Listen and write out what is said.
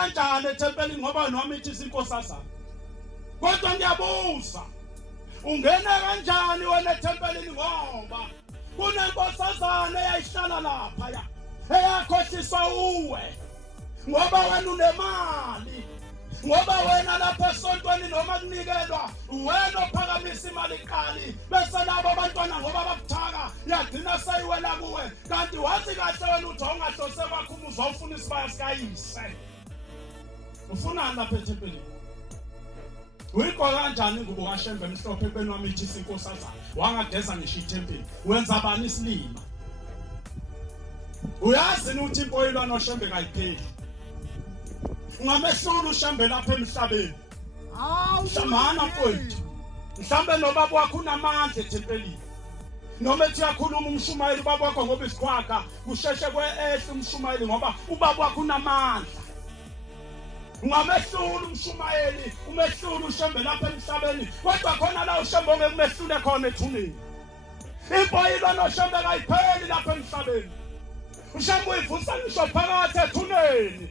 kanjani ethempelini ngoba noma ithi inkosazana? Kodwa ngiyabuza, ungena kanjani wena ethempelini ngoba kunenkosazana eyayihlala lapha eyakhohliswa uwe ngoba wena unemali, ngoba wena lapha esontweni noma kunikelwa wena ophakamisa imali iqali bese labo abantwana ngoba bakuthaka yagcina sayiwela kuwe, kanti wathi kahle wena uthi awungahlose kwakho umuzwa ufuna isibaya sikayise. Ufunani lapha ethempelini? Uyigqoka kanjani ingubo kaShembe emhlophe ekweni wami ithi inkosazana? Wangageza ngisho ithempeli. Wenza bani isilima? Uyazi ukuthi impoyilwa noShembe kayipheli. Ungamehlula uShembe lapha emhlabeni. Shamana mfowethu. Mhlambe nobaba wakho unamandla ethempelini. Noma ethi yakhuluma umshumayeli ubaba wakho ngoba isikhwakha kusheshe kwehle umshumayeli ngoba ubaba wakho unamandla. Ungamehlula umshumayeli, umehlula uShembe lapha emhlabeni, kodwa khona la uShembe ongekumehlule khona ethuneni. Impoyilwa noShembe kayipheli lapha emhlabeni. uShembe uyivusa ngisho phakathi ethuneni.